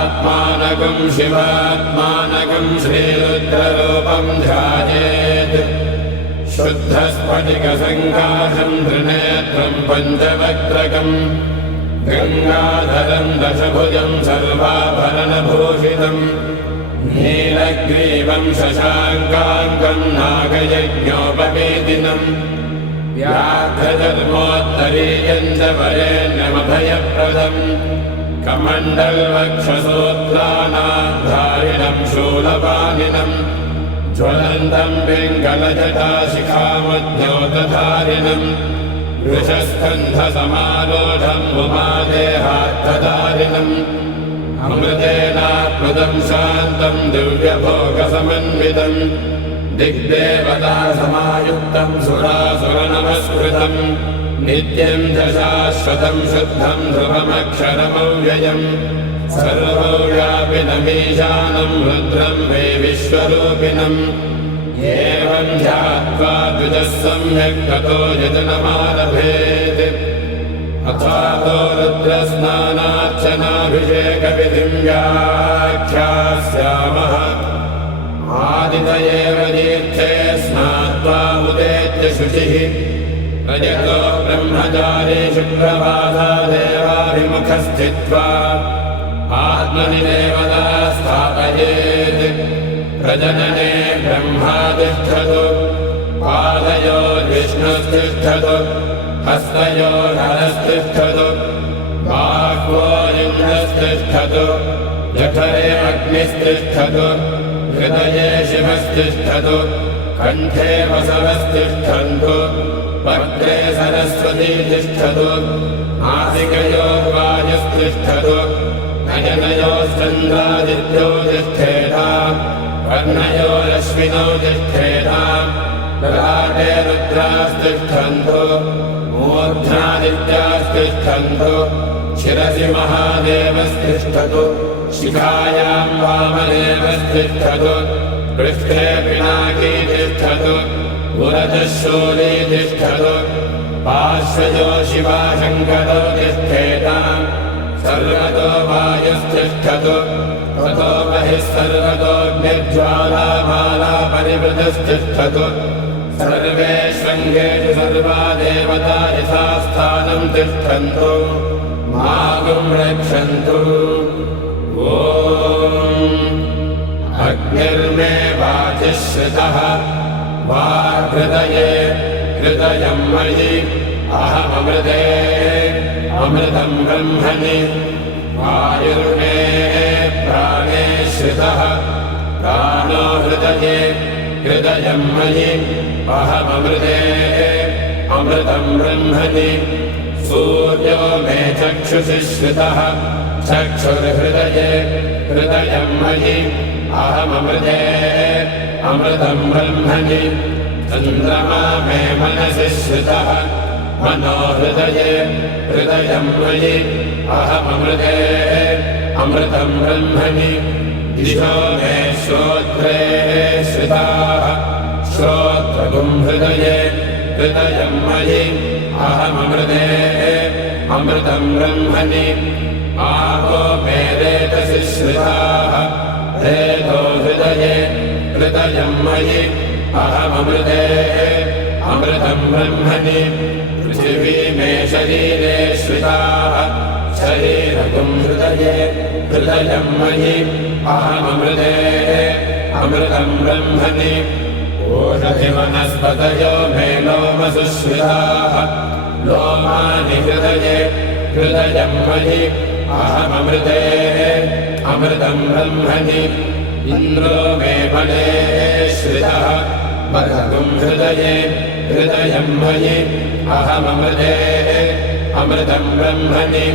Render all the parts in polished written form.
आत्मानकं शिवात्मानकं श्रीरुद्ररूपं ध्यायेत् शुद्धस्फटिकसङ्काशं त्रिनेत्रं पञ्चवक्त्रकम् गङ्गाधरं दशभुजं सर्वाभरणभूषितम् नीलग्रीवं शशाङ्काङ्कं नागयज्ञोपवेदिनम् व्याघ्रधर्मोत्तरीयं च वरेण्यमभयप्रदम् कमण्डलवक्षसूत्राणाधारिणं शूलपाणिनम् ज्वलन्तं पिङ्गलजटाशिखामद्योतधारिणम् वृषस्कन्धसमारोढम् उमादेहार्थधारिणम् अमृतेनात्मदं शान्तं दिव्यभोगसमन्वितम् दिग्देवतासमायुक्तं सुरासुरनमस्कृतं नित्यं च शाश्वतं शुद्धं ध्रुवमक्षरमव्ययम् सर्वव्यापिनमीशानं रुद्रं वै विश्वरूपिणम् एवं ध्यात्वा द्विजः सम्यक् ततो यजनमारभेत् अथातो रुद्रस्नानार्चनाभिषेकविधिं व्याख्यास्यामः आदितयेव तीर्थे स्नात्वा उदेत्य शुचिः रजतो ब्रह्मचारी शुक्रवासादेवाभिमुखस्थित्वा आत्मनि देवता स्थापयेत् प्रजनने ब्रह्मा तिष्ठतु पादयोर्विष्णुस्तिष्ठतु हस्तयोर्हरस्तिष्ठतु बाह्वोरिन्द्रस्तिष्ठतु जठरे अग्निस्तिष्ठतु हृदये शिवस्तिष्ठतु कण्ठे वसवस्तिष्ठन्तु वक्त्रे सरस्वती तिष्ठतु नासिकयोः वायुस्तिष्ठतु नयनयोश्चन्द्रादित्यो तिष्ठेताम् कर्णयोरश्विनौ तिष्ठेताम् ललाटे रुद्रास्तिष्ठन्तु मूर्ध्नादित्यास्तिष्ठन्तु शिरसि महादेवस्तिष्ठतु शिखायां वामदेवस्तिष्ठतु पृष्ठे पिनाकी तिष्ठतु पुरतः शूली तिष्ठतु पार्श्वयो शिवाशङ्करो तिष्ठेताम् सर्वतो वायुस्तिष्ठतु ततो बहिः सर्वतोऽग्निज्वालामाला परिवृतस्तिष्ठतु सर्वेष्वङ्गेषु सर्वा देवता यथास्थानं तिष्ठन्तु मागुं रक्षन्तु ॐ अग्निर्मे वाजिश्रितः वाहृदये हृदयं मयि अहममृते अमृतं ब्रह्मणि वायुर्मे प्राणे श्रितः प्राणो हृदये हृदयं मयि अहममृते अमृतं ब्रह्मणि सूर्यो मे चक्षुषि श्रितः चक्षुर्हृदये हृदयं मयि अहममृते अमृतं ब्रह्मणि चन्द्रमा मे मनसि श्रितः मनो हृदये हृदयं मयि अहममृते अमृतं ब्रह्मणि दिशो मे श्रोत्रे श्रिताः श्रोत्रगुं हृदये हृदयं मयि अहममृते अमृतं ब्रह्मणि आपो मे रेतसि श्रिताः रेतो हृदये हृदयं मयि अहममृते अमृतं ब्रह्मणि पृथिवी मे शरीरे श्रिताः शरीरगुं हृदये हृदयं मयि अहममृते अमृतं ब्रह्मणि ओषधिवनस्पतयो मे लोमसु श्रिताः लोमानि हृदये हृदयं मयि अहममृते अमृतं ब्रह्मणि इन्द्रो मे बले श्रितः बलगुं हृदये हृदयं मयि अहममृते अमृतं ब्रह्मणि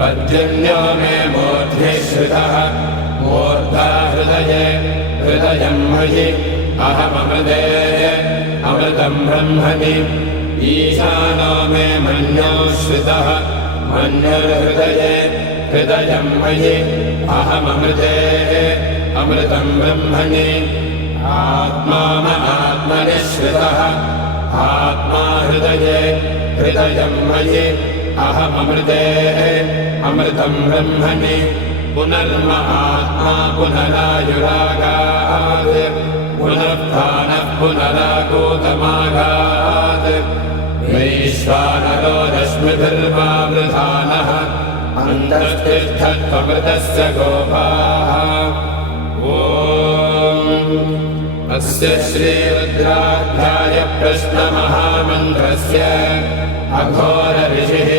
पर्जन्यो मे मूर्ध्नि श्रितः मूर्धा हृदये हृदयं मयि अहममृते अमृतं ब्रह्मणि ईशानो मे मन्यो श्रितः मन्युर्हृदये हृदयं मयि अहममृते अमृतं ब्रह्मणि आत्मा आत्मनि श्रितः आत्मा हृदये हृदयं मयि अहममृते अमृतं ब्रह्मणि पुनर्महात्मा पुनरायुरागात् पुनः प्राणः पुनरागोतमागात् वैश्वानरो रश्मिभिर्वावृधानः अन्तस्तिष्ठत्वमृतस्य गोपाः ॐ अस्य श्रीरुद्राध्याय प्रश्नमहामन्त्रस्य अघोरऋषिः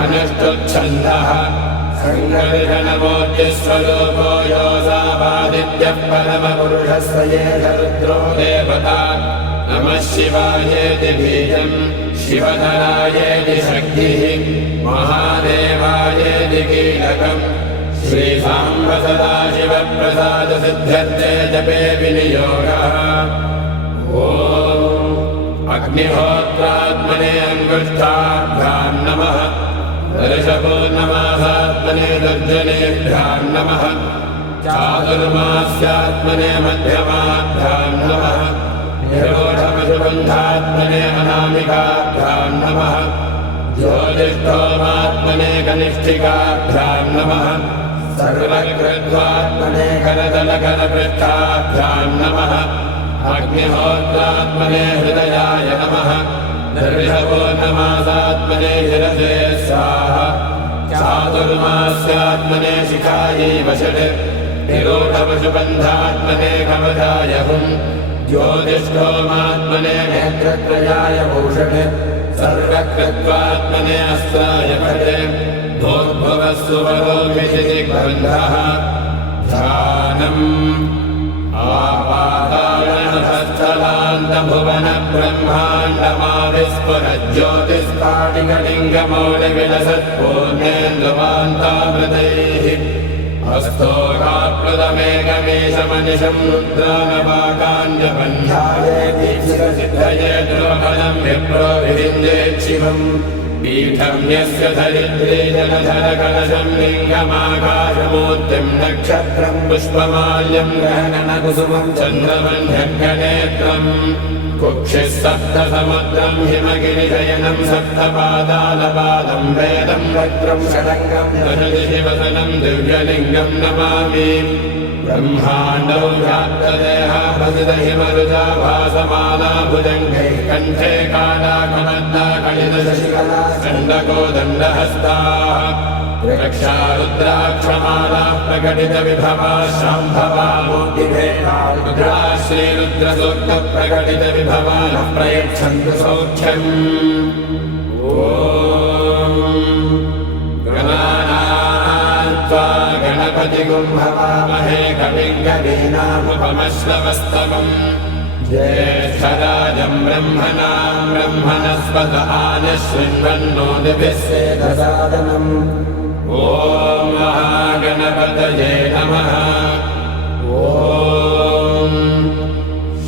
अनुष्टुप्छन्दः सङ्गर्षणमूर्तिस्वरूपो योऽसावादित्यः परमपुरुषस्य एष रुद्रो देवता नमः शिवायेति बीजम् शिवधरायेति शक्तिः महादेवायेति कीलकम् श्रीसाम्ब सदाशिवप्रसादसिद्ध्यर्थे जपे विनियोगः ॐ अग्निहोत्रात्मने अङ्गुष्ठाभ्यां नमः दर्शपूर्णमासात्मने दर्जनेभ्यां नमः चातुर्मास्यात्मने मध्यमाभ्यां नमः निरोधमशुबन्धात्मने अनामिकाभ्यां नमः ज्योतिष्ठोमात्मने कनिष्ठिकाभ्यां नमः सर्वकृत्वात्मने करतलकरपृष्ठाभ्यां नमः अग्निहोत्रात्मने हृदयाय नमः दर्शपूर्णमासात्मने शिरसे स्वाहा चातुर्मास्यात्मने शिखायै वषट् निरोधपशुबन्धात्मने कवचाय हुम् ज्योतिष्ठोमात्मने नेत्रत्रयाय भूषट् सर्वकृत्वात्मने अस्त्राय फट् भोद्भवस्सुवरो विजितिग्रन्थः ध्यानम् आपाताळनहस्तलान्तभुवनब्रह्माण्डमाविस्फुरज्योतिस्फाटिकलिङ्गमौलिविलसत्पूर्णेन्दुवान्तामृतैः हस्तोकाप्लुतमेकमेशमनिशं रुद्रानवाकाञ्जबन्धाये दीक्षितसिद्धये ध्रुवफलं विप्रो विविन्देच्छिवम् पीठं यस्य धरित्री जलधरकलशं लिङ्गमाकाशमूर्तिं नक्षत्रं पुष्पमाल्यं गहनकुसुमं चन्द्रमन्यग्नेत्रम् कुक्षिः सप्तसमुद्रं हिमगिरिशयनं सप्तपादालपादं वेदं वक्त्रं षडङ्गं धनुदिशिवसनं दिव्यलिङ्गं नमामि ब्रह्माण्डौ व्याप्तदेहापतितहिमरुजा भासमाना भुजङ्गैः कण्ठे कालाकमद्दा कलितशशिकला दण्डकोदण्डहस्ताः रक्षा रुद्राक्षमालाः प्रकटितविभवा शाम्भवा मूर्तिभेदा रुद्रा श्रीरुद्रसूक्तप्रकटितविभवा नः प्रयच्छन्तु सौख्यम् गणपतिगुं हवामहे कविं कवीनामुपमश्रवस्तमम् ज्येष्ठराजं ब्रह्मणां ब्रह्मणस्पत आनः शृण्वन्नोतिभिः सेदसादनम् ॐ महागणपतये नमः ॐ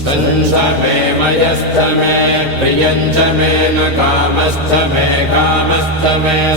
शंसमे मयश्च मे प्रियञ्च मे न कामश्च मे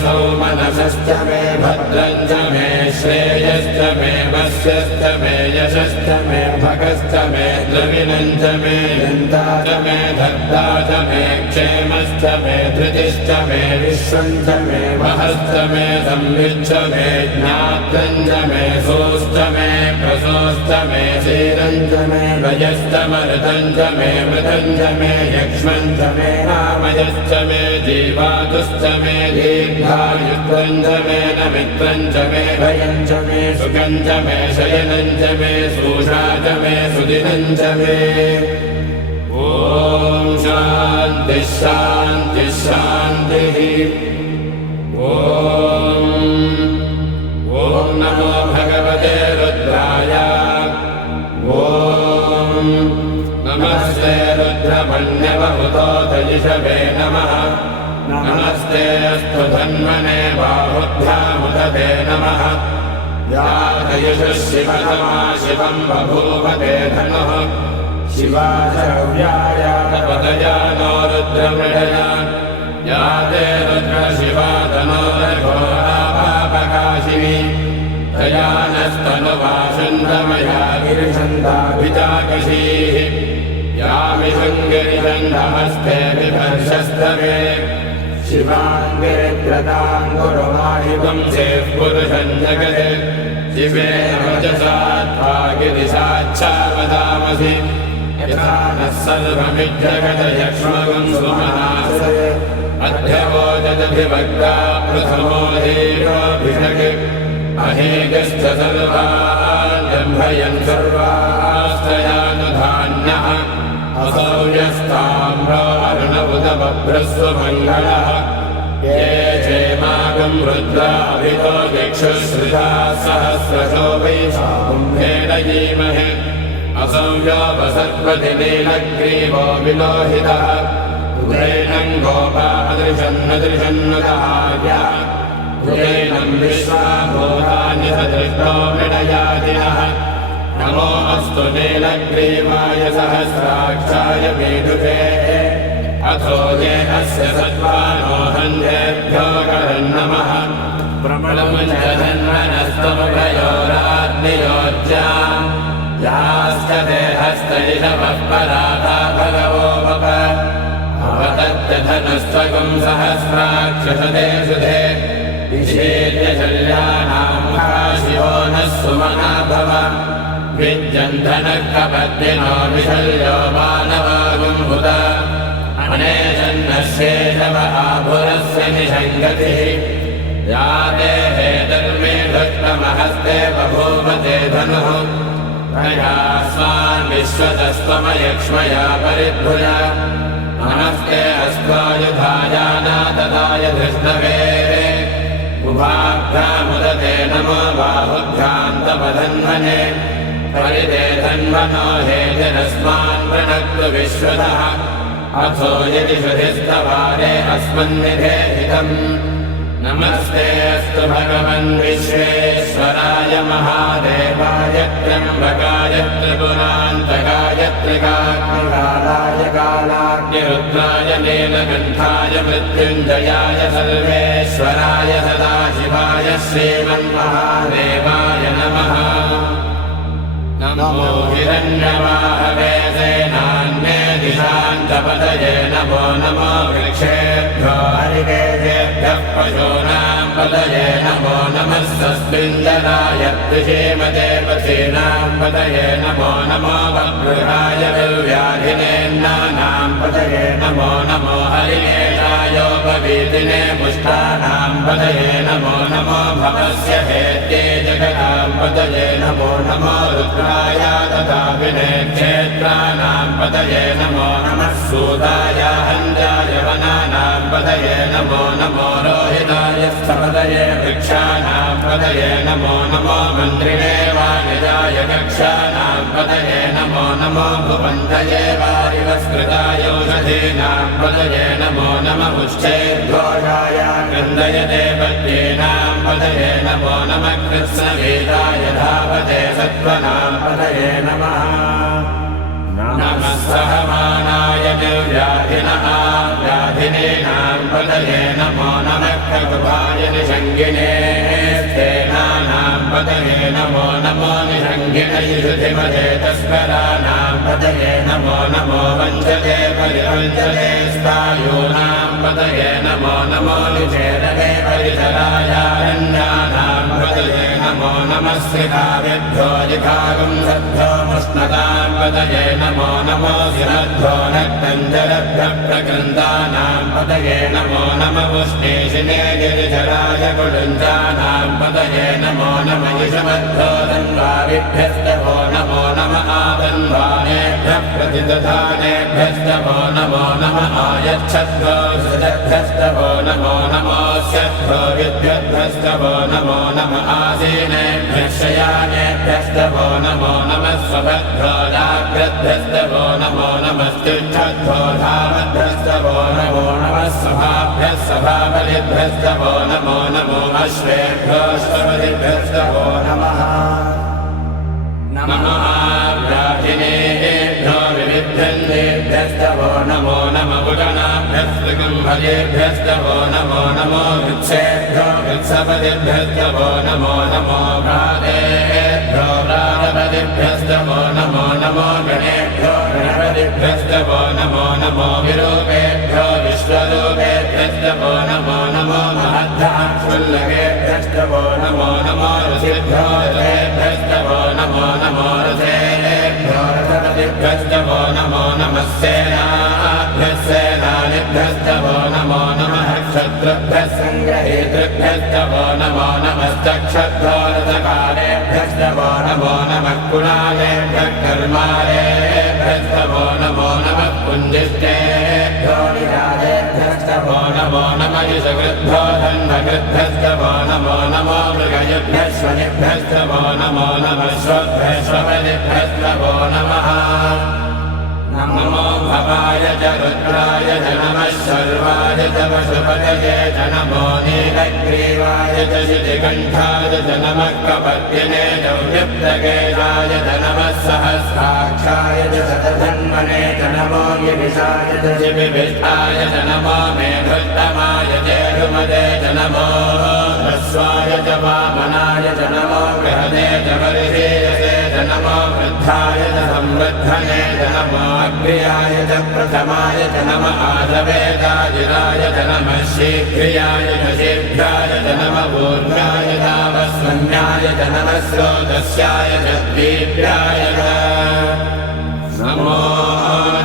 सौमनसश्च मे भद्रञ्च मे श्रेयश्च मे वस्यश्च मे यशश्च मे भगश्च मे द्रविणञ्च मे यन्ता च मे धर्ता च मे क्षेमश्च मे धृतिश्च मे विश्वञ्च मे महश्च मे संविच्च मे ज्ञात्रञ्च मे सोश्च मे प्रसोश्च मे क्षीरञ्च मे वयश्च मरुतञ्च मे मृतञ्च मे यक्ष्मञ्च मे नामयश्च मे जीवातुश्च मे दीर्घायुत्वञ्च मे नमित्रञ्च मे भयञ्च मे सुखञ्च मे शयनञ्च मे सूषा च मे सुदिनञ्च मे ॐ शान्तिः शान्तिः शान्तिः ॐ नमो भगवते रुद्राय नमस्ते रुद्रमन्यवहुतोतयिषवे नमः नमस्ते अस्तु धन्वने बाहुभ्यामुदते नमः या तयुषः शिवतमा शिवं बभूवते धनुः शिवा शव्याया तपदया नो रुद्रमृडया या ते रुद्रशिवा तनोरघोरापापकाशिनी तया नस्तनुवाषण्डमया गिरिषन्दाभिजाकशीः यामिषङ्गिरिषण्डहस्ते बिभर्षस्तवे शिवाङ्गिरिद्रतां गुरुमाहिवंसेः पुरुषं जगत् शिवेन वचसा गिरिशाच्छा वदामसि यथा नः सर्वमिज्जगदयक्ष्मगं सुमनासे अध्यवोजदभिभक्ता प्रथमो देवाभिषक् अहेगश्च सर्वाण्यभयन् सर्वास्तयानुधान्यः असौ यस्ताम्रो अर्णवुदभभ्रस्वमङ्गलः ये चेमागं रुद्राभितो दिक्षुश्रिता सहस्रशो वै साकुम्भेन यीमहे असौ योपसर्पतिनीलग्रीवो विलोहितः उदैनं गोपादृशन्नदृशन्नदहार्यः उदैनं विश्वाभूतानि सदृष्टो विडयादिनः नमो अस्तु नीलग्रीवाय सहस्राक्षाय मेढुके अथो ये अस्य सत्त्वानो हन्येभ्यो करन्नमः प्रमुञ्चधन्वनस्तमुभयोराग्नियोज्याम् याश्च देहस्तैषवः पराधा भगवो वप अवतत्यधनुस्त्वगुं सहस्राक्षसदे सुधे विशेर्यशल्यानां शिवो नः सुमना भव विद्यन्धनकपद्मिनो विशल्यो मानवागुम्भुत अनेशन्नशेषव आभुरस्य निषङ्गतिः या देहे धर्मे धृष्टमहस्ते बभूवते धनुः प्रयास्वान् विश्वतस्त्वमयक्ष्मया परिभुज नमस्ते अस्त्वायुधायानातदाय धृष्णवे उभाभ्यामुदते नमो बाहुभ्यान्तपधन्वने परिते धन्वनो हेतिरस्मान् प्रणक्तु विश्वतः अथो यदि श्रुतिस्तवारे अस्मन्निधेहितम् नमस्ते अस्तु भगवन् विश्वेश्वराय महादेवाय त्र्यम्बकाय त्रिपुरान्तकाय त्रिकाग्निकालाय कालाग्निरुद्राय नीलकण्ठाय मृत्युञ्जयाय सर्वेश्वराय सदाशिवाय श्रीमन्महादेवाय नमः नमो हिरण्यवाहवे सेनान्ये दिशान्तपतये नमो नमो वृक्षेभ्यो हरिकेशेभ्यः पशूनां पतये नमो नमः सस्मिञ्जनाय द्विषीमते पथीनां पतये नमो नमो वक्रुहाय विव्याधिनेन्नानां पतये नमो नमो हरिकेशायोपवीतिने पुष्टानां पतये नमो नमो भवस्य हेत्ये जगतां पतये नमो नमो रुद्राय तथा विनेक्षेत्राणां पतये नमो नमः सूताय हन्याय वनानां पतये नमो नमो रोहिताय स्थपतये वृक्षाणां पतये नमो नमो मन्त्रिणे वाणिजाय कक्षाणां पतये नमो नमो भुवन्तये वारिवस्कृताय औषधीनां पतये नमो नमः उच्चैर्घोषाय गन्धयते पद्येनां पतये नमो नमः कृत्स्नवेदाय धावते सत्त्वनां पतये नमः नमः सहमानाय निर्व्याधिनः व्याधिनीनां पतये नमो नमः खगुभाय निषङ्गिने स्थेनानां पतये नमो नमो निषङ्गिनैषुधिमते तस्कराणां पतये नमो नमो वञ्चते परिवञ्चते स्थायूनां पतये नमो नमो निचेदने परिसरायारण्यानां पतये नमो नमः श्रिताभ्यो जिघागुं सद्भ्यो मुष्णतां पतये नमो नमो शिरद्भ्यो नक्तञ्जलभ्यः प्रकृन्दानां पतये नमो नमः उष्णेशिने गिरिधराय कुलुञ्जानां पतये नमो नमः युषमद्भ्यो धन्वाभिभ्यस्तभो नमो नमः आधन्वानेभ्यः प्रतिदधानेभ्यस्तभो नमो नमः आयच्छद्भो सुदभ्यस्तभो नमो नमोऽस्यद्भो विद्युद्भ्यस्तभो नमो नमः आसीनेभ्यः शयानेभ्यस्तभो नमो नमः स्वभद्भ्यो जाग्रद्भ्यस्तभो नमो नमस्तिष्ठद्भो धामद्भ्यस्तभो नमो नमः सभाभ्यः सभाबलिभ्यस्तभो नमो नमो अश्वेभ्यो अश्वपतिभ्यस्तभो नमः नमः व्याधिनेभ्यो विविध्यन्तेभ्यस्तभो नमो नमः पुगणाभ्यस्तगम्भरेभ्यस्तभो नमो नमो वृक्षेभ्यो वृक्षपतिभ्यस्तभो नमो नमो प्रादेभ्यो प्राणपतिभ्यस्तभो नमो नमो गणेभ्यो गणपतिभ्यस्तभो नमो नमो विरूपेभ्यो विश्वरूपेभ्यस्तभो नमो नमो महद्धाक्षुल्लकेभ्यस्तभो नमो नमो रथिभ्यो रथेभ्यस्तवो नमो नमो रथेभ्यो रथपतिभ्यस्तवो नमो नमः सेनाभ्यः सेनानिभ्यस्तवो नमो नमः क्षत्रुभ्यः सङ्ग्रहेतृभ्यस्तवो नमो नमश्चक्षुभ्यो रथकालेभ्यस्तवो नमो नमः कुणालेभ्यः कर्मालेभ्यस्तवो नमो नमः पुञ्जिष्टेभ्यो निरालेभ्यस्तवो नमो नमः यशकृद्भ्यो धन्वकृद्भ्यस्तवो नमो नमो मृगयभ्यः स्वनिभ्यस्तवो नमो नमः श्वभ्यः श्वपदिभ्यस्तवो नमः नमो भवाय च रुद्राय च नमः शर्वाय च पशुपतये च नमो नीलग्रीवाय च शितिकण्ठाय च नमः कपद्यने च व्यक्तकेशाय च नमः सहस्राक्षाय च शतधन्वने च नमो गिरिशाय च शिबिभिष्टाय च नमो मेघोत्तमाय चेरुमदे च नमो ह्रस्वाय च वामनाय च नमो बृहदे च वर्षीयसे च नमो वृद्धाय च संवृद्धने च नमो अग्र्याय च प्रथमाय च नमः आधवेदाजिराय च नमः शीघ्रियाय च शीघ्राय च नमः ऊर्ध्वाय तावस्वन्याय च नमः स्रोतस्याय च दीप्याय च नमो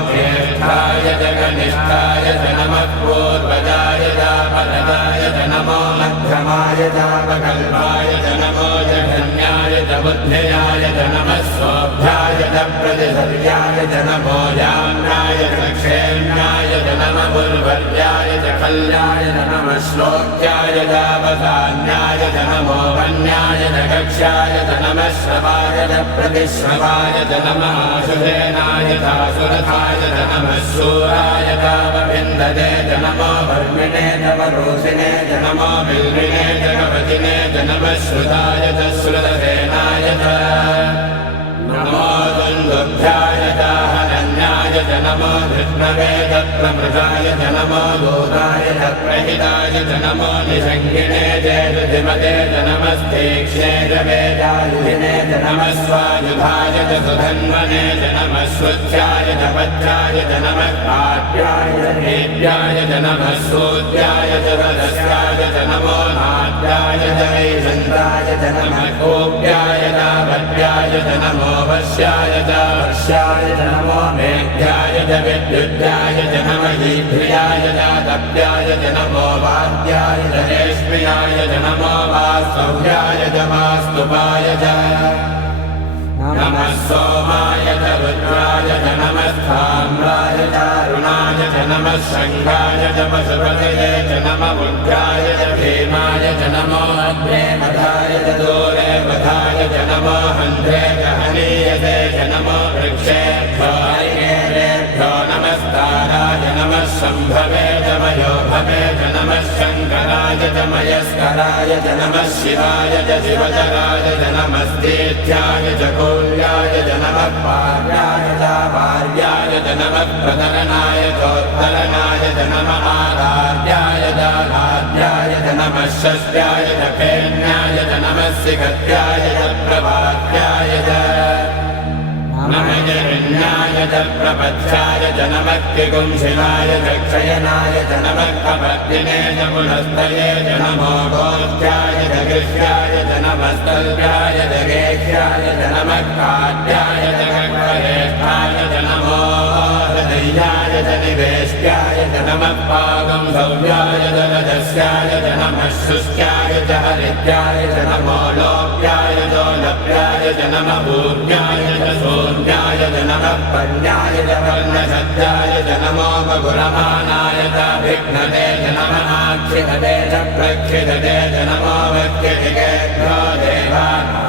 ज्येष्ठाय च कनिष्ठाय च नमः पूर्वजाय च परदाय च नमो मध्यमाय च अपकल्पाय च नमो जघन्याय च बुद्धियाय च नमः स्वोभ्याय च प्रतिसर्याय च नमो याम्याय च क्षेम्याय च नमः पुर्वर्याय च कल्याय च नमः श्लोक्याय च अवसान्याय च नमो वन्याय च कक्ष्याय च नमः श्रवाय च प्रतिश्रवाय च नमः आशुसेनाय च सुरथाय च नमः शूराय च वभिन्दते च नमो वर्मिणे च वरोसिने च नमो बिल्विने च कवचिने च नमः श्रुताय च श्रुतसेनाय च नमो दुन्दुभ्याय च हनन्याय च नमो धृष्णवे च प्रमृगाय च नमो दूताय च प्रहिताय च नमो निषङ्गिणे च धृतिमते च नमस्तीक्ष्णे च वेदायुधिने च नमः स्वायुधाय च सुधन्वने च नमः स्वच्छाय च पच्छाय च नमः काट्याय च नेप्याय च नमः सूत्याय च सदस्याय च नमो नाट्याय च वैशन्ताय च नमः कोप्याय च भट्याय च नमो वश्याय च वर्ष्याय च नमो मेघ्याय च विद्युद्याय च नमः ईभ्रियाय च तप्याय च नमो वाद्याय च रेश्म्याय च नमो वास्तव्याय च वास्तुपाय च नमः सोमाय च रुद्राय च नमः स्थाम्राय च अरुणाय च नमः शङ्खाय च पशुपतये च नमः उग्राय च भीमाय च नमो अग्रे मधाय च दूरे मधाय च नमो हन्ध्रे च हनीयसे च नमो वृक्षेभ्यो हरिकेरेभ्यो नमस्ताराय नमः शम्भवे च मयोभवे च नमः शङ्कराय च मयस्कराय च नमः शिवाय च शिवतराय च नमस्तेध्याय च कौल्याय च नमः पार्याय च भार्याय च नमः प्रतरणाय चोत्तरणाय च नमः आराध्याय च आराध्याय च नमः षष्ट्याय च फेन्याय च नमः सिगत्याय च प्रभात्याय च नमः जरिण्याय च प्रपथ्याय च नमः किकुंशिलाय च क्षयनाय च नमः कपद्दिने च पुनस्तये च नमो गोष्ठ्याय च गृह्याय च नमस्तल्प्याय च गेह्याय च नमः काट्याय च कक्वरेष्ठाय च नमो हृदयाय च निवेष्ट्याय च नमः पागं सव्याय च रजस्याय च नमः शुष्क्याय च हरिद्याय च नमो लोप्याय चोलप्याय च नमः भूम्याय च शून्याय च नमः पर्ण्याय च पर्णशब्दाय च नमो बगुरमानाय च विघ्नते च नमः आक्षिपते च प्रक्षिपते च नमो वक्यदिकेभ्यो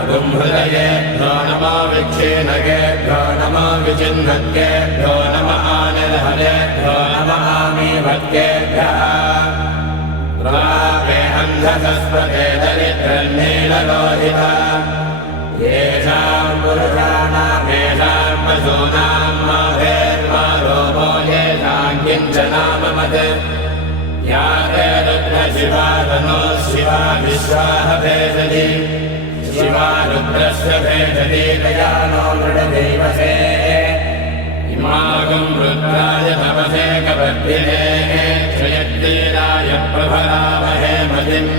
देवानागुंहृदयेभ्यो नमो विक्षीणकेभ्यो नमो विचिन्नकेभ्यो नमः आनिर्हरेभ्यो नमः आमीभक्तेभ्यः प्रापे अन्धसस्पते दरिद्रन्नीललोहिता येषां पुरुषाणामेषां पशूनां मा भेर्मा रोपो येषां किञ्चनाममत् या ते रुद्रशिवा तनो शिवा विश्वाः भेषति शिवा रुद्रस्य भेषति दयानो मृडदेवसे इमागं रुद्राय तपसे कपद्भिने क्षयत्तीराय प्रभरामहे मतिम्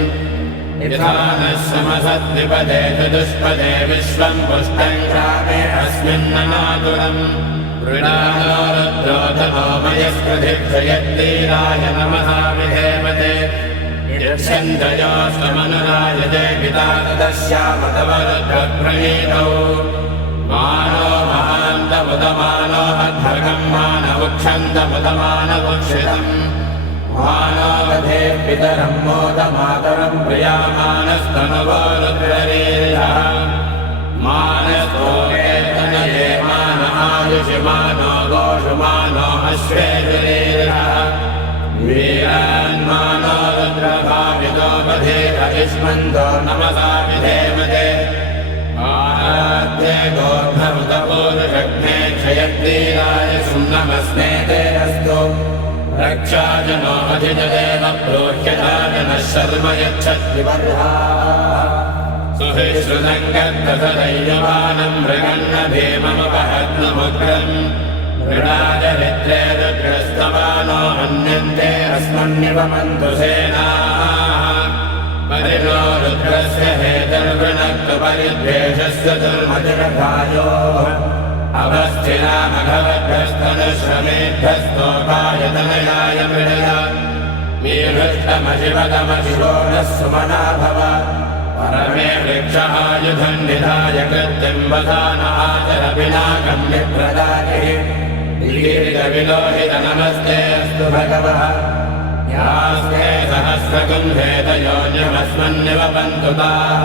यथा नः समसद्विपदे चतुष्पदे विश्वम् पुष्टम् क्षामे अस्मिन्ननातुरम् वृणानो रुद्रोधनो मयस्कृधिक्षयत्तीराय नमः विधेमते यच्छन्दयोस्तमनुरायजे पिता तदस्यामतवरुद्रप्रणीतौ मानो महान्तमुदमानो अध्वगम् मानवुक्षन्तमुदमानवुक्षितम् मानो वधे पितरम् मोदमातरम् प्रियामानस्तनुवो रुद्ररीरिषः मानस्तोकेतनये मान आयुषि मानो गोषु मानो अश्वेषुरीरिषः वीरान्मानो रुद्रभावितो वधेत इष्मन्तो नमसा विधेमते आराध्ये गोर्धमुतपूरुषघ्ने क्षयत्तीराय सुम्नमस्मे ते अस्तु रक्षाजनो अधिजदेव प्रोह्यताजनः शर्म यच्छद्विवर्हा सुहिश्रुतम् गद्धसदैयमानम् मृगन्न भीममुपहत्नमुग्रम् मृडाचरित्रे रुद्रस्तवानो हन्यन्ते अस्मन्निवमन्तु सेनाः परिणो रुद्रस्य हेतर्वृणक्तु परिद्वेषस्य दुर्मतिरथायोः अवस्थिनामघवद्भस्तनुश्रमेभ्यस्तोकायतनयाय मृडय मीहृष्टमशिवतमशिवो नः सुमना भव परमे वृक्षायुधम् निधाय कृत्यम् वसान आचरपिनाकम् विप्रदातिः दीर्घविलोहित नमस्ते अस्तु भगवः यास्ते सहस्रकुम्भेतयोन्यमस्मन्निवपन्तु ताः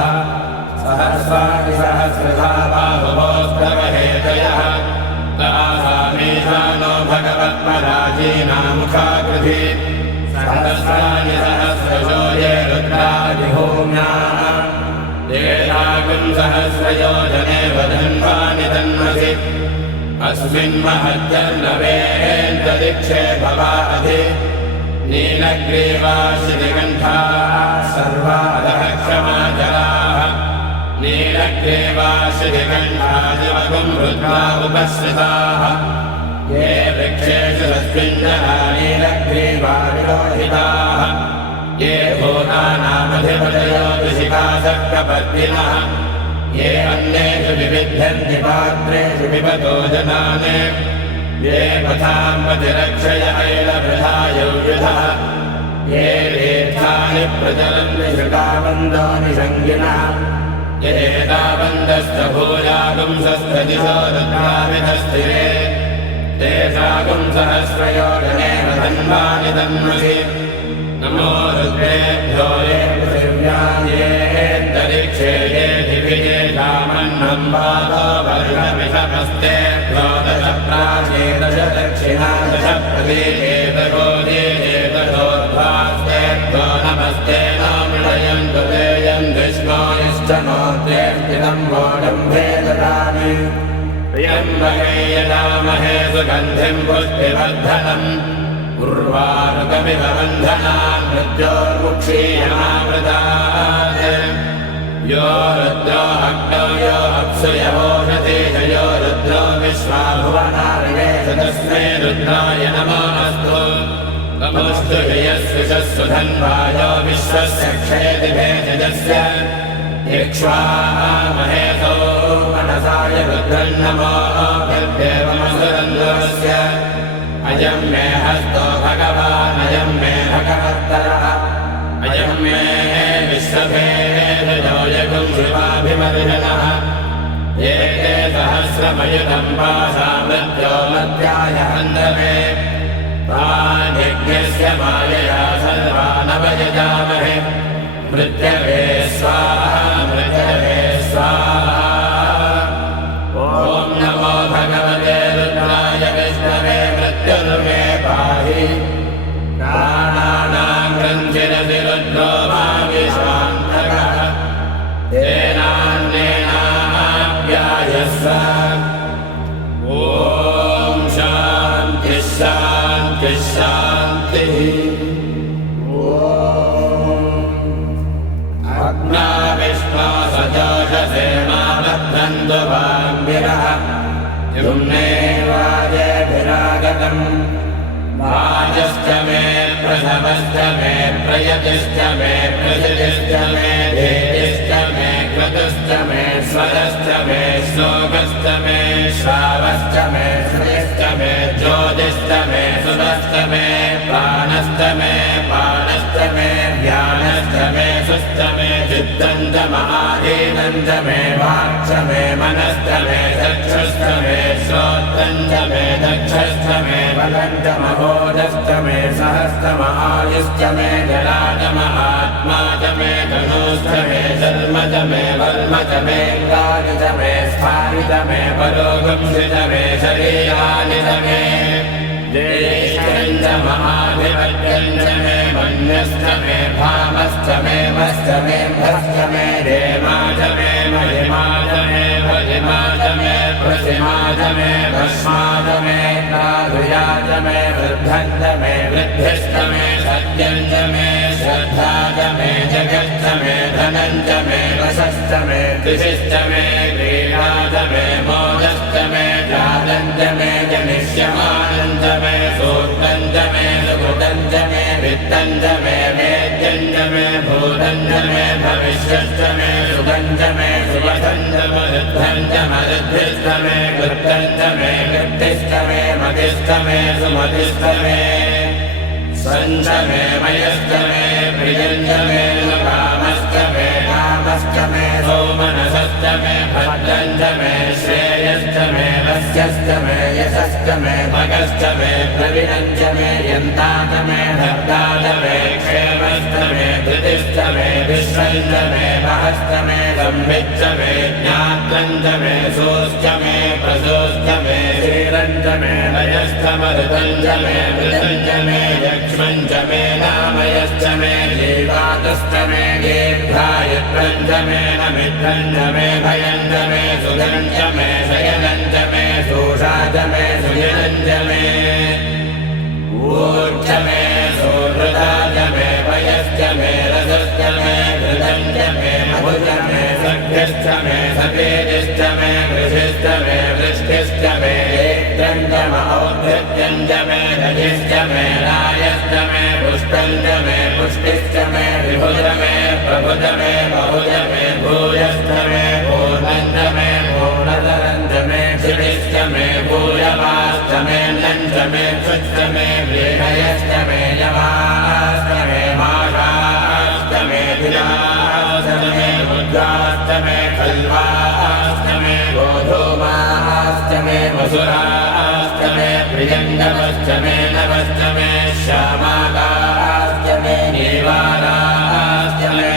सहस्राणि सहस्रधा बाहुभोस्तवहेतयः तासामीशानो भगवत्पराजीनामुखाकृति सहस्राणि सहस्रशो ये रुद्रादिभूम्याः येषाकुम् सहस्रयोजने वधन्वानि तन्मसि अस्मिन् महत्यर्नवेन्तरिक्षे भवाधि नीलग्रीवाशिनिकण्ठाः सर्वादः क्षमाचराः नीलग्रीवाशिनिकण्ठादिवगुम् रुद्रा उपस्थिताः ये वृक्षेषु रस्मिञ्जना नीलग्रीवा विलोहिताः ये भूतानामधिपतयो ऋषिकासक्तपत्निनः ये अन्येषु विविध्यन्ति पात्रेषु पिबतो जनाने ये पथाम् प्रतिरक्षय ऐलभृधायौयुधः ये तीर्थानि प्रचलन्ति श्रुताबन्धोनि सङ्गिनः येताबन्धस्तभूयागुंसस्तदिशो रुद्राविधस्थिरे तेषागुम् सहस्रयोजने वधन्वानि तन्मसि नमो रुद्रेभ्यो ये पृथिव्याम् येऽन्तरिक्षे ये दिवि ये कामन्नम् वातो वर्षमिषमस्तेभ्यो दश प्राचे दश दक्षिणा दश प्रतीकेतगोजे एतशोद्भास्तेभ्यो नमस्ते नामृडयन्तु तेयम् विष्णो यश्च नोऽस्तिदम् वोडम्भे ददामि त्र्यम्बके यजामहे सुगन्धिम् पुष्टिवर्धनम् उर्वारुकमिव बन्धनान् मृत्योर्मुक्षीयमावृतात् यो रुद्रो अग्नौ यो अप्सु यवोषधीश यो रुद्रो विश्वाभुवनार्ये तस्मै रुद्राय नमोऽस्तु नमोऽस्तु यस्विषस्सु धन्वा यो विश्वस्य क्षेति भेजस्य इक्ष्वामहेतो मनसाय रुद्रम् नमोऽभ्यदेवमसुरन्द्रस्य अयम् मे हस्तो भगवान् अयम् मे भगवत्तरः अयम् मे विश्वभेदयो यगुम् शिवाभिमर्जनः एते सहस्रमयुतम् पाशामृत्यो मध्याय हन्तवे तान् यज्ञस्य मायया सर्वानवयजामहे मृत्यवे स्वाहा मृत्यवे स्वाहा ॐ नमो भगवते रुद्राय विष्णवे मृत्युर्मे पाहि प्राणानाम् ग्रन्थिरसि रुद्रो मा विश्वान्तकः तेनान्येनाप्यायस्व ॐ शान्तिः शान्तिः शान्तिः अग्ना विष्णो सजोषसे मामद्धन्तु वाङ्गिरः युम्ने वाजेभिरागतम् वाजश्च मे प्रसवश्च मे प्रयतिश्च मे प्रसिद्धिश्च मे मे स्वरश्च मे श्लोकश्च मे श्रावश्च मे श्रुतिश्च मे ज्योतिश्च मे सुतश्च मे प्राणश्च मे पाणश्च मे ध्यानश्च मे सुश्च मे चित्तञ्च महाधीनञ्च मे वाक्च मे मनश्च मे चक्षुश्च मे श्रोत्रञ्च मे दक्षश्च मे बलञ्च महोदश्च मे सहस्रम आयुश्च मे जलाजम आत्मा च मे धनुश्च मे जन्म च मे वर्म च मे गानि च मे स्थानि च मे परोगंसि च मे शरीराणि च मे ज्येष्ठञ्च महाधिपत्यञ्च मे मन्यश्च मे भामश्च मे वश्च मे भश्च मे रेमा च मे महिमा च मे भजिमा च मे प्रसिमा च मे भस्मा च मे प्रादुया च मे वृद्धं च मे वृद्धिश्च मे सत्यं च मे श्रद्धा च मे जगश्च मे धनं च मे वशश्च मे कृषिश्च मे क्रीडा च मे मोदश्च मे जातं च मे जनिष्यमानं च मे सूक्तं च मे सुकृतं च मे वित्तं च मे वेद्यं च मे भूतं च मे भविष्यश्च मे सुखं च मे सुवधं च मरुद्धं च मरुद्धिश्च मे कृतं च मे कृत्तिश्च मे मतिश्च मे सुमतिश्च मे सञ्च मे मयश्च मे प्रियञ्च मे कामश्च मे कामश्च मे सौमनसश्च मे भद्रञ्च मे श्रेयश्च मे वस्यश्च मे यशश्च मे भगश्च मे प्रवीणञ्च मे यन्ताच मे भक्ताच मे क्षेमश्च मे धृतिश्च मे विश्वञ्च मे महश्च मे संविच्च मे ज्ञात्रञ्च मे सोश्च मे प्रसोश्च मे श्रीरञ्च मे लयश्च मरुतञ्च मे मृतञ्च मे यक्ष्मञ्च मे नामयश्च मे जीवातश्च मे दीर्घायुत्रञ्च मे नमित्रञ्च मे भयञ्च मे सुगञ्च मे शयनञ्च मे शोषा च मे सुजनञ्च मे ऊर्च मे सुहृदा च मे भयश्च मे रसश्च मे घृतञ्च मे मधुश्च मे सख्यश्च मे सतेजश्च मे कृषिश्च मे वृष्टिश्च मे नेत्रञ्च मौद्धत्यञ्च मे रजिश्च मे रायश्च मे पुष्पञ्च मे पुष्टिश्च मे विभुज मे प्रभुज मे बहुज मे भूयश्च मे पूर्णञ्च मे पूर्णतरञ्च मे क्षितिश्च मे भूयवाश्च मे नञ्च मे क्षुश्च मे व्रीहयश्च मे यवाश्च मे माषाश्च मे धिराश्च मे मुद्राश्च मे खल्वाश्च मे गोधूमाश्च मे वसुराश्च मे प्रियङ्गवश्च मे नवश्च मे श्यामाकाश्च मे नीवाराश्च मे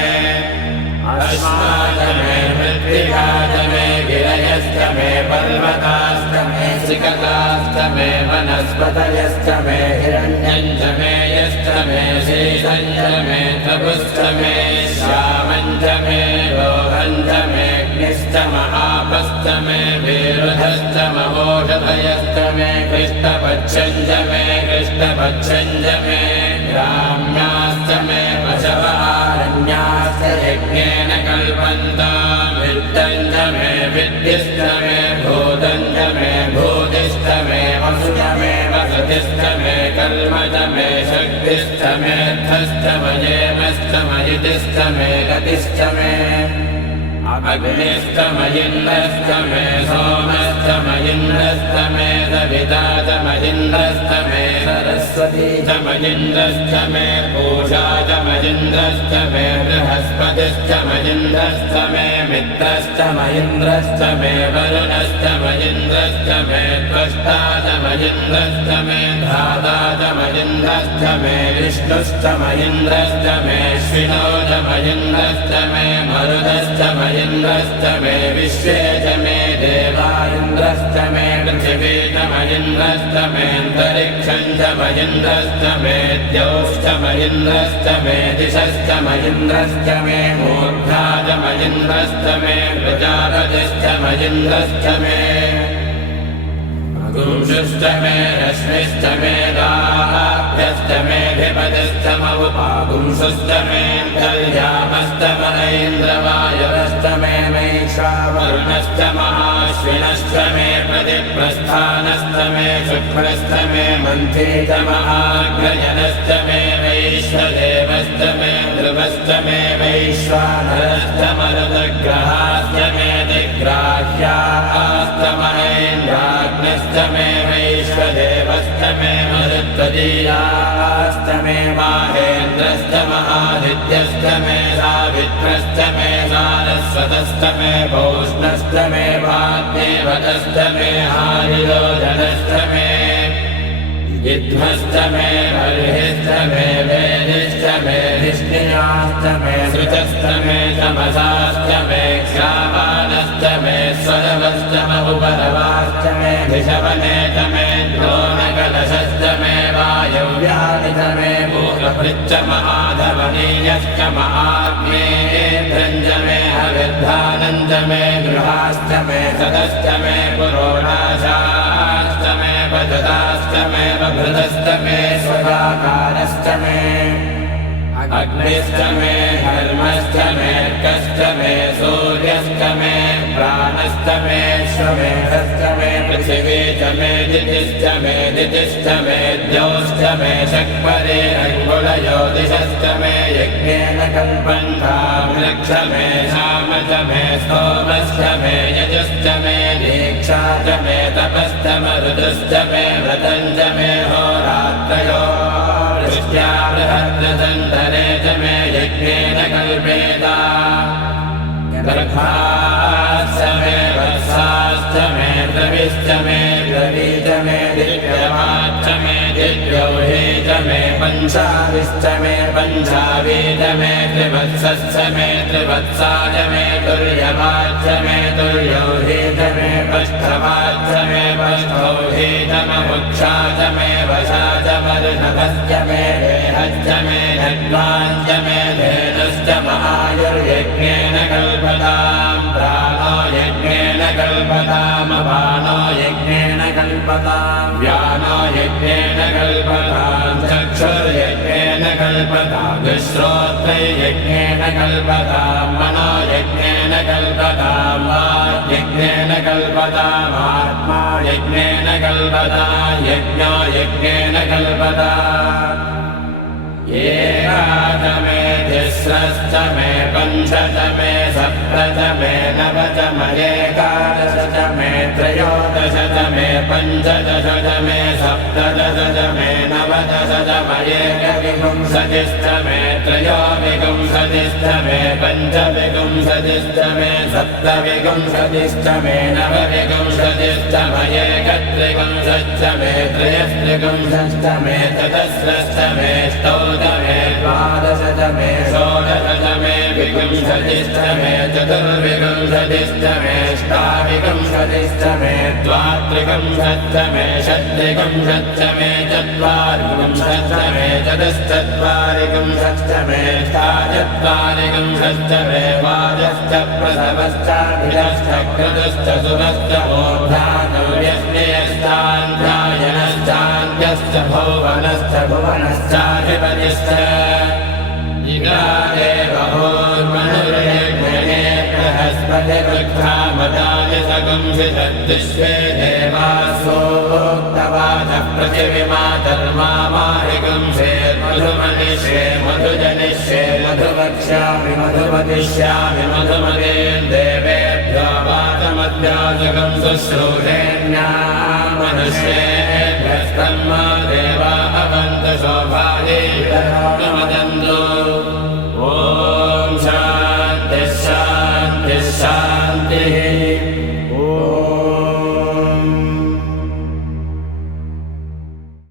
अश्माश्च मे मृत्तिकाश्च मे गिरयश्च मे पर्वताश्च मे सिकताश्च मे वनस्पतयश्च मे हिरण्यञ्च मे यश्च मे शेषञ्च मे तपुश्च मे श्यामञ्च मे लोहञ्च मे अग्निश्च महापश्च मे विरुधश्च महोषधयश्च मे कृष्णपक्षञ्च मे कृष्णपक्षञ्च मे ग्राम्याश्च मे पशवहारण्याश्च यज्ञेन कल्पन्ता वित्तञ्च मे विद्युश्च मे भूतञ्च मे भूतिश्च मे वसुच मे वसतिश्च मे कर्मच मे शक्तिश्च मेऽर्थश्च मयेमश्च मयितिश्च मे गतिश्च मे अग्निश्च मयिन्द्रश्च मे सोमश्च मयिन्द्रश्च मे सविता च मयिन्द्रश्च मे सरस्वती च मयिन्द्रश्च मे पूषा च मयिन्द्रश्च मे बृहस्पतिश्च मयिन्द्रश्च मे मित्रश्च मयिन्द्रश्च मे वरुणश्च मयिन्द्रश्च मे त्वष्टा च मयिन्द्रश्च मे धाता च मयिन्द्रश्च मे विष्णुश्च मयिन्द्रश्च मे श्विनो च मयिन्द्रश्च मे मरुदश्च मयिन्द्रश्च मे विश्वे च मे देवा इन्द्रश्च मे पृथिवी च मयिन्द्रश्च मेऽन्तरिक्षं च मयिन्द्रश्च मे द्यौश्च मयिन्द्रश्च मे दिशश्च मयिन्द्रश्च मे मूर्धा च मयिन्द्रश्च मे प्रजापतिश्च मयिन्द्रश्च मे पुंसश्च मे रश्मिश्च मे दाभ्यश्च मे धिपतिश्च महुपापुंसश्च मे कल्यापश्च महेन्द्रवायवश्च मे वैश्वावरुणश्च महाश्विनश्च मे प्रतिप्रस्थानश्च मे शुक्रश्च मे मन्त्री च महाग्रजनश्च मे वैश्वदेवश्च मे ध्रुवश्च मे वैश्वानरश्च मरुदग्रहाश्च महेन्द्राग्नश्च मे वैश्वदेवश्च मे मरुत्तदीयाश्च मे माहेन्द्रश्च महादित्यश्च मे सावित्रश्च मे सारस्वतश्च मे भूष्णश्च मे वाग्देवतश्च मे हारिलोचनश्च मे विद्मश्च मे बर्हिश्च मे वेदिश्च मे धिष्णियाश्च मे श्रुतश्च मे तमसाश्च मे श्रावानश्च मे स्वरवश्च महुपरवाश्च मे धिषवनेच मे द्रोणकलशश्च मे वायव्यानिच मे भूतभृच्च महाधवनीयश्च महाग्नेन्द्रञ्च मे हविर्धानञ्च मे गृहाश्च मे सदश्च मे पुरोणाशाश्च मे पददाश्च मे बभृतश्च मे स्वगाकारश्च मे अग्निश्च मे धर्मश्च मे अर्कश्च मे सूर्यश्च मे प्राणश्च मे श्वमेधश्च मे पृथिवी च मे दितिश्च मे द्यौश्च मे शक्वरे अङ्गुलज्योतिषश्च मे यज्ञेन कल्पन्तामृक्ष मे शाम च मे स्तोमश्च मे यजुश्च मे दीक्षा च मे तपश्च मरुदश्च मे व्रतं च मे होरात्रयो दृष्ट्या बृहद्रतन्तरे च मे यज्ञेन कल्पेता गर्भाश्च मे वत्साश्च मे द्रविश्च मे द्रवीच मे दिव्यवाच्च मे दिव्यौहे च मे पञ्चाविश्च मे पञ्चावीच मे त्रिवत्सश्च मे त्रिवत्साच मे तुर्यवाच्च मे तुर्यौहे च मे पष्ठवाच्च मे पष्ठौहे च ममुक्षा च मे वशा च मरुणभश्च मे देहश्च मे धन्वाञ्च मे धेनुश्च महायुर्यज्ञेन कल्पतां प्राणो यज्ञेन कल्पताम् अपानो यज्ञेन कल्पतां व्यानो यज्ञेन कल्पतां चक्षुर्यज्ञेन कल्पतां श्रोत्रयज्ञेन कल्पतां मनो यज्ञेन कल्पतां वाग्यज्ञेन कल्पताम् आत्मा यज्ञेन कल्पतां यज्ञो यज्ञेन कल्पताम् एकाच मे तिस्रश्च मे पञ्च च मे सप्त च मे नव च मयेकादश च मे त्रयोदश च मे पञ्चदश च मे सप्तदश च मे नवदश च मयेकविंशतिश्च मे त्रयोविंशतिश्च मे पञ्चविंशतिश्च मे सप्तविंशतिश्च मे नवविंशतिश्च मयेकत्रिंशच्च मे त्रयस्त्रिंशच्च मे चतस्रश्च मे मे द्वादश च मे षोडश च मे विंशतिश्च मे चतुर्विंशतिश्च मे अष्टाविंशतिश्च मे द्वात्रिंशच्च मे षट्त्रिंशच्च मे चत्वारिंशच्च मे चतुश्चत्वारिंशच्च मे अष्टाचत्वारिंशच्च मे वाजश्च प्रसवश्चाभिरश्च क्रतुश्च सुभश्च मूर्धानव्यस्तेयश्चान्ध्यायनश्चान्त्यश्च भुवनश्च भुवनश्चाधिपतिश्च इदादेवहोर्मनुर्यज्ञे बृहस्पतिवृद्धामदानि सगुंसिषद्विश्वे देवासोक्तवाचः पृथिविमातर्मामाहिगुंसेर्मधुमनिष्ये मधुजनिष्ये मधुवक्ष्यामि मधुवदिष्यामि मधुमदेन् देवेभ्यो वाचमद्याजगं शुश्रूषेण्यामनुष्येभ्यस्तम्मा देवा अवन्त शोभाये